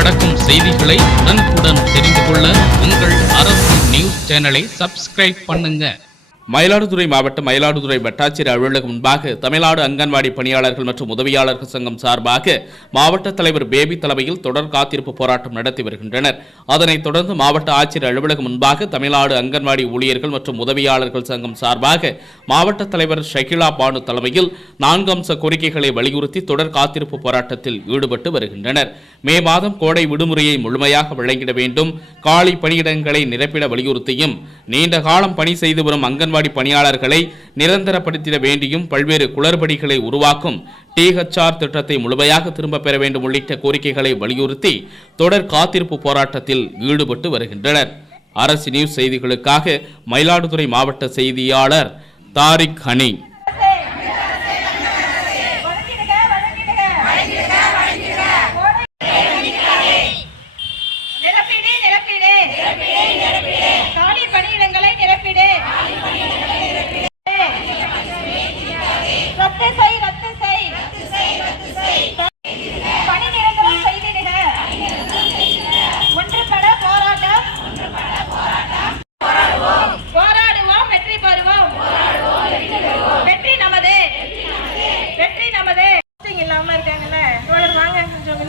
நடக்கும் செய்திகளை உடனுக்குடன் தெரிந்து கொள்ள உங்கள் அரசு நியூஸ் சேனலை சப்ஸ்கிரைப் பண்ணுங்க. மயிலாடுதுறை மாவட்டம் மயிலாடுதுறை வட்டாட்சியர் அலுவலகம் முன்பாக தமிழ்நாடு அங்கன்வாடி பணியாளர்கள் மற்றும் உதவியாளர்கள் சங்கம் சார்பாக மாவட்ட தலைவர் பேபி தலைமையில் தொடர் காத்திருப்பு போராட்டம் நடத்தி வருகின்றனர். அதனைத் தொடர்ந்து மாவட்ட ஆட்சியர் அலுவலகம் முன்பாக தமிழ்நாடு அங்கன்வாடி ஊழியர்கள் மற்றும் உதவியாளர்கள் சங்கம் சார்பாக மாவட்ட தலைவர் ஷகிலா பானு தலைமையில் நான்கு அம்ச கோரிக்கைகளை வலியுறுத்தி தொடர் காத்திருப்பு போராட்டத்தில் ஈடுபட்டு வருகின்றனர். மே மாதம் கோடை விடுமுறையை முழுமையாக வழங்கிட வேண்டும். காலி பணியிடங்களை நிரப்பிட வலியுறுத்தியும் நீண்ட காலம் பணி செய்து வரும் அங்கன்வாடி பணியாளர்களை நிரந்தரப்படுத்திட வேண்டியும் பல்வேறு குளறுபடிகளை உருவாக்கும் டிஹெச்ஆர் திட்டத்தை முழுமையாக திரும்பப் பெற வேண்டும் உள்ளிட்ட கோரிக்கைகளை வலியுறுத்தி தொடர் காத்திருப்பு போராட்டத்தில் ஈடுபட்டு வருகின்றனர். அரசு நியூஸ் செய்திகளுக்காக மயிலாடுதுறை மாவட்ட செய்தியாளர் தாரிக் ஹனி.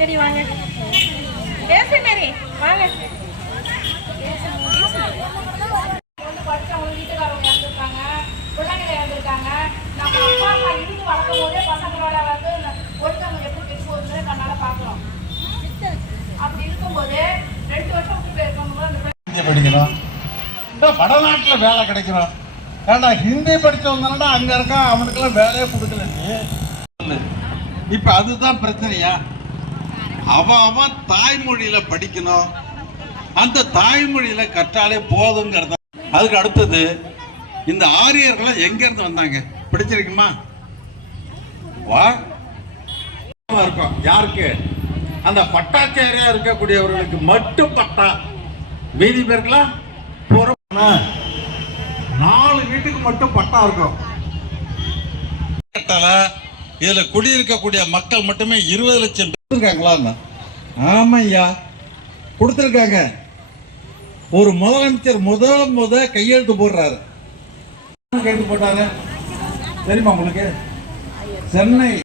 கொஞ்சம் வாங்க. பேசு மேரி வாங்க. வந்து படிச்சவங்க வீட்டுக்காரவங்க இறந்துருக்காங்க இறந்துருக்காங்க நம்ம அப்பா அம்மா இருந்து வளர்க்கும் போதே பசங்களோட வந்து ஒருத்தவங்க எப்படி கெட்டு போகுதுன்னு கண்ணால பாக்குறோம் அப்படி இருக்கும்போது ரெண்டு வருஷம் வடநாட்டில் வேலை கிடைக்கணும். ஏன்னா ஹிந்தி படிச்சவங்கடா அங்கே இருக்கான். அவனுக்கெல்லாம் வேலையே கொடுக்கல நீ இப்போ அதுதான் பிரச்சனையா? அவன் அவன் தாய்மொழியில படிக்கணும். அந்த தாய்மொழியில கற்றாலே போதுங்கிறது. அதுக்கு அடுத்தது இந்த ஆரியர்கள்லாம் எங்க இருந்து வந்தாங்க? பிடிச்சிருக்குமா? வா. இருக்கும். யாருக்கு? அந்த பட்டாச்சாரியா இருக்கக்கூடியவர்களுக்கு மட்டும் பட்டா. மீதி பேருக்குலாம் பூரா நாலு வீட்டுக்கு மட்டும் பட்டா இருக்கும். இதுல குடியிருக்கக்கூடிய மக்கள் மட்டுமே இருபது லட்சம் இருக்காங்களா ஆமா ஐயா கொடுத்துருக்காங்க. ஒரு முதலமைச்சர் முதல் முத கையெழுத்து போடுறாரு. கையெழுத்து போட்டாங்க? தெரியுமா உங்களுக்கு? சென்னை.